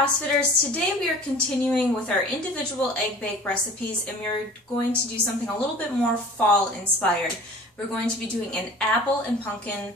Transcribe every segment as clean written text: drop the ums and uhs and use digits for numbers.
CrossFitters. Today we are continuing with our individual egg bake recipes, and we're going to do something a little bit more fall inspired. We're going to be doing an apple and pumpkin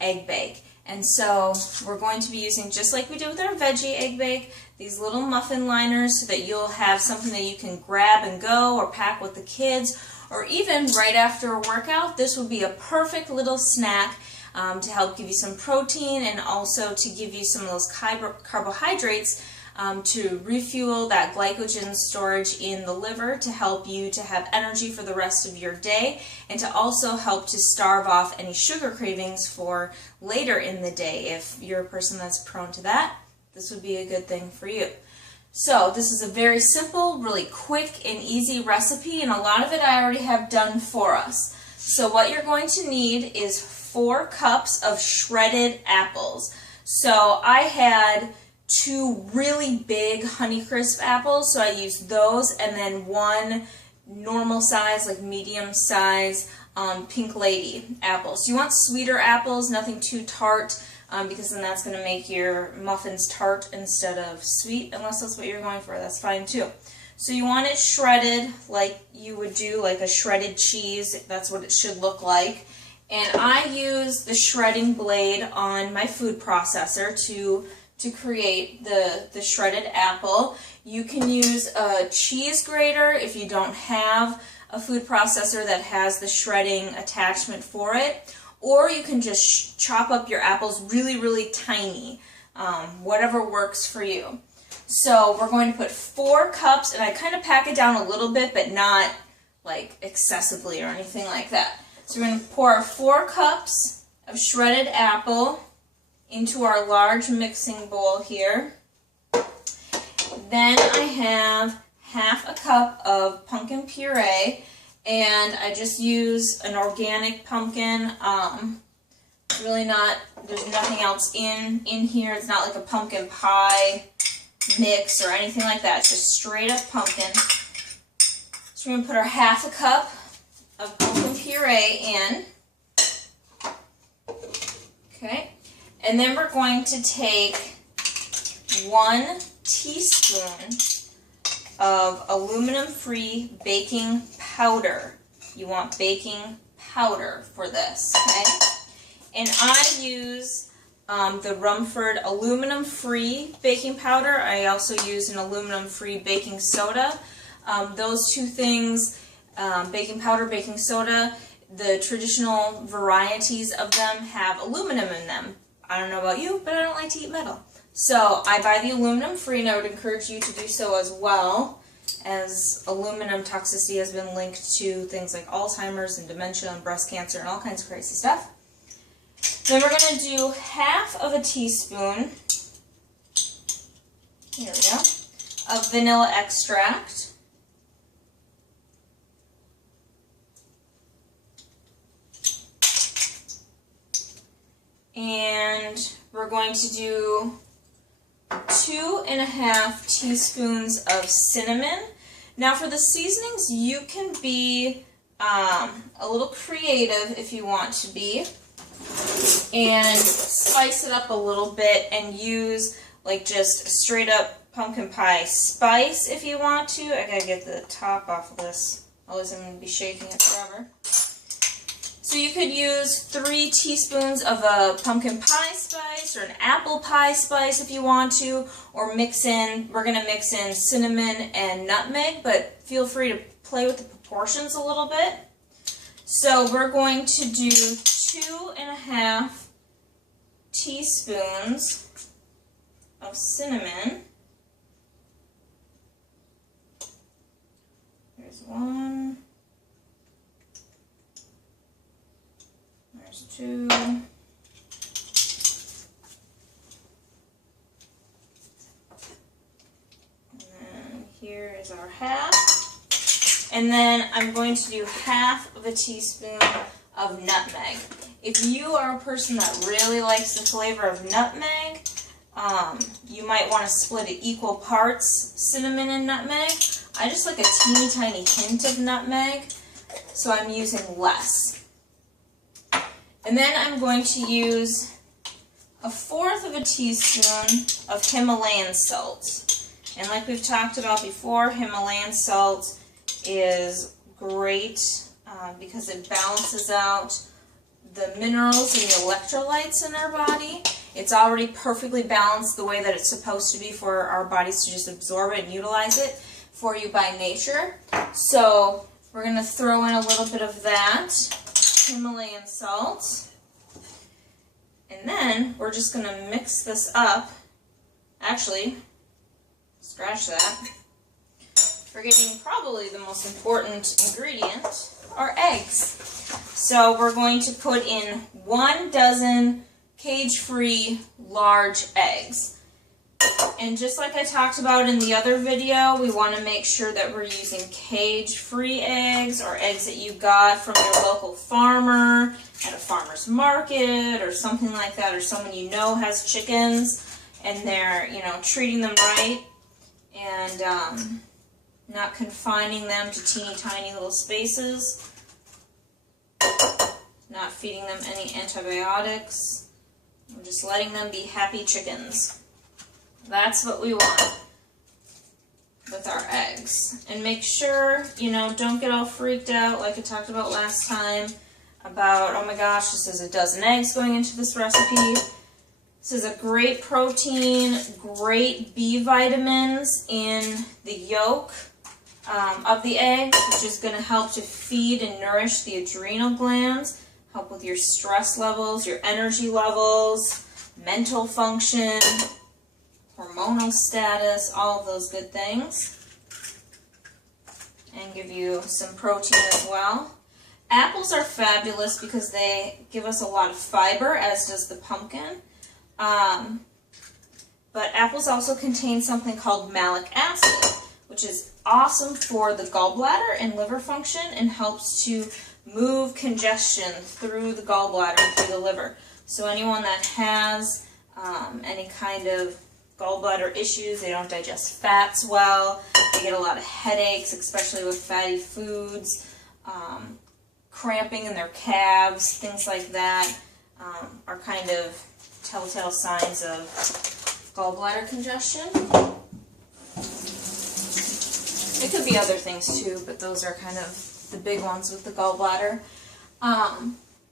egg bake. And so we're going to be using, just like we did with our veggie egg bake, these little muffin liners so that you'll have something that you can grab and go or pack with the kids, or even right after a workout. This would be a perfect little snack to help give you some protein and also to give you some of those carbohydrates to refuel that glycogen storage in the liver to help you to have energy for the rest of your day, and to also help to starve off any sugar cravings for later in the day. If you're a person that's prone to that, this would be a good thing for you. So this is a very simple, really quick and easy recipe, and a lot of it I already have done for us. So what you're going to need is 4 cups of shredded apples. So I had 2 really big Honeycrisp apples, so I used those, and then 1 normal size, like medium size Pink Lady apples. You want sweeter apples, nothing too tart, because then that's going to make your muffins tart instead of sweet, unless that's what you're going for. That's fine too. So you want it shredded like you would do like a shredded cheese. That's what it should look like. And I use the shredding blade on my food processor to create the shredded apple. You can use a cheese grater if you don't have a food processor that has the shredding attachment for it, or you can just chop up your apples really, really tiny, whatever works for you. So we're going to put 4 cups, and I kind of pack it down a little bit, but not like excessively or anything like that. So we're going to pour our 4 cups of shredded apple into our large mixing bowl here. Then I have half a cup of pumpkin puree, and I just use an organic pumpkin. Really not, there's nothing else in here. It's not like a pumpkin pie mix or anything like that. It's just straight up pumpkin. So we're going to put our half a cup of pumpkin puree in. Okay. And then we're going to take 1 teaspoon of aluminum-free baking powder. You want baking powder for this, okay? And I use the Rumford aluminum-free baking powder. I also use an aluminum-free baking soda. Those two things, baking powder, baking soda, the traditional varieties of them have aluminum in them. I don't know about you, but I don't like to eat metal. So I buy the aluminum free, and I would encourage you to do so as well, as aluminum toxicity has been linked to things like Alzheimer's and dementia and breast cancer and all kinds of crazy stuff. Then we're going to do half of a teaspoon, here we go, of vanilla extract. And we're going to do 2½ teaspoons of cinnamon. Now for the seasonings, you can be a little creative if you want to be, and spice it up a little bit and use like just straight up pumpkin pie spice if you want to. I gotta get the top off of this, otherwise I'm going to be shaking it forever. So you could use 3 teaspoons of a pumpkin pie spice or an apple pie spice if you want to, or mix in, we're going to mix in cinnamon and nutmeg, but feel free to play with the proportions a little bit. So we're going to do 2½ teaspoons of cinnamon. There's 1. 2. And then here is our half. And then I'm going to do half of a teaspoon of nutmeg. If you are a person that really likes the flavor of nutmeg, you might want to split it equal parts cinnamon and nutmeg. I just like a teeny tiny hint of nutmeg, so I'm using less. And then I'm going to use 1/4 of a teaspoon of Himalayan salt. And like we've talked about before, Himalayan salt is great because it balances out the minerals and the electrolytes in our body. It's already perfectly balanced the way that it's supposed to be for our bodies to just absorb it and utilize it for you by nature. So we're going to throw in a little bit of that Himalayan salt. And then we're just going to mix this up. Actually, scratch that. Forgetting probably the most important ingredient are eggs. So we're going to put in 1 dozen cage-free large eggs. And just like I talked about in the other video, we want to make sure that we're using cage-free eggs or eggs that you got from your local farmer at a farmer's market or something like that, or someone you know has chickens and they're, treating them right and not confining them to teeny tiny little spaces, not feeding them any antibiotics. We're just letting them be happy chickens. That's what we want with our eggs. And make sure, don't get all freaked out like I talked about last time about, oh my gosh, this is a dozen eggs going into this recipe. This is a great protein, great B vitamins in the yolk of the egg, which is going to help to feed and nourish the adrenal glands, help with your stress levels, your energy levels, mental function, hormonal status, all of those good things, and give you some protein as well. Apples are fabulous because they give us a lot of fiber, as does the pumpkin. But apples also contain something called malic acid, which is awesome for the gallbladder and liver function and helps to move congestion through the gallbladder and through the liver. So anyone that has any kind of gallbladder issues, they don't digest fats well, they get a lot of headaches, especially with fatty foods, cramping in their calves, things like that, are kind of telltale signs of gallbladder congestion. It could be other things too, but those are kind of the big ones with the gallbladder.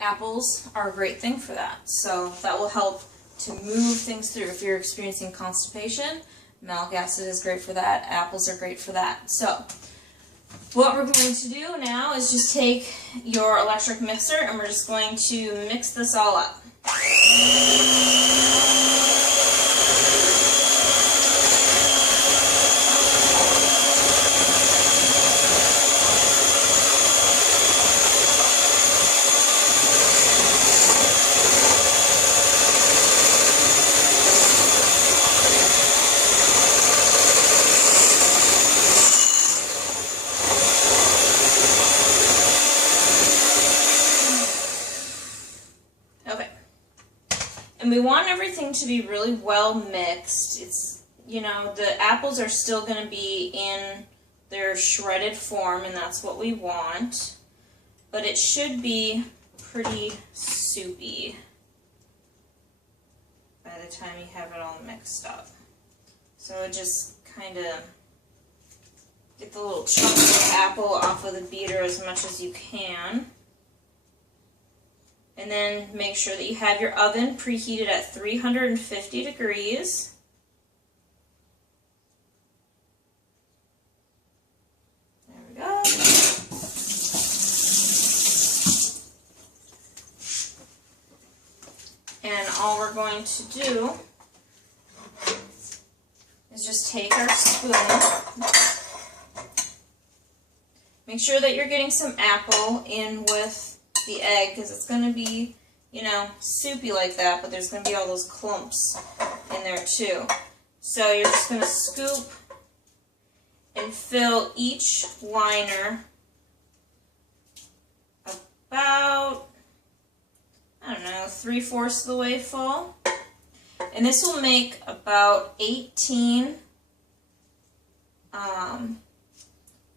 Apples are a great thing for that, so that will help to move things through. If you're experiencing constipation, malic acid is great for that. Apples are great for that. So what we're going to do now is just take your electric mixer and we're just going to mix this all up. And we want everything to be really well mixed. It's, the apples are still going to be in their shredded form, and that's what we want. But it should be pretty soupy by the time you have it all mixed up. So just kind of get the little chunks of apple off of the beater as much as you can. And then make sure that you have your oven preheated at 350 degrees. There we go. And all we're going to do is just take our spoon. Make sure that you're getting some apple in with the egg, because it's going to be, soupy like that, but there's going to be all those clumps in there too. So you're just going to scoop and fill each liner about, 3/4 of the way full. And this will make about 18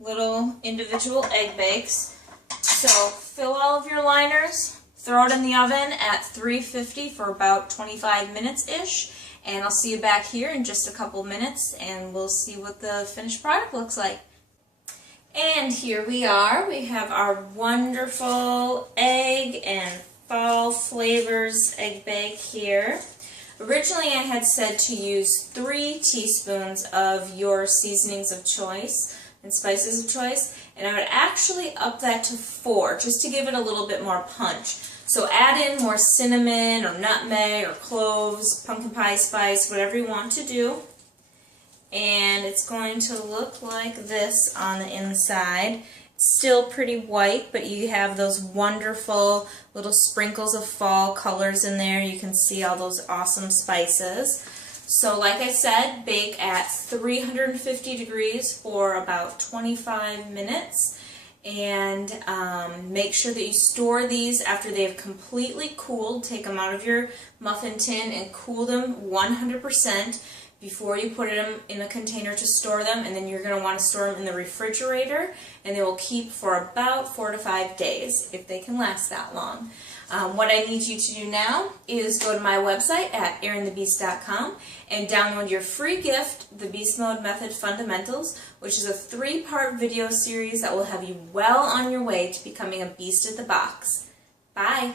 little individual egg bakes. So fill all of your liners, throw it in the oven at 350 for about 25 minutes-ish, and I'll see you back here in just a couple minutes, and we'll see what the finished product looks like. And here we are. We have our wonderful egg and fall flavors egg bake here. Originally I had said to use 3 teaspoons of your seasonings of choice and spices of choice, and I would actually up that to 4 just to give it a little bit more punch. So add in more cinnamon or nutmeg or cloves, pumpkin pie spice, whatever you want to do. And it's going to look like this on the inside. It's still pretty white, but you have those wonderful little sprinkles of fall colors in there. You can see all those awesome spices. So like I said, bake at 350 degrees for about 25 minutes. And make sure that you store these after they have completely cooled. Take them out of your muffin tin and cool them 100%. Before you put them in a container to store them, and then you're going to want to store them in the refrigerator, and they will keep for about 4 to 5 days if they can last that long. What I need you to do now is go to my website at ErinTheBeast.com and download your free gift, The Beast Mode Method Fundamentals, which is a 3-part video series that will have you well on your way to becoming a beast at the box. Bye!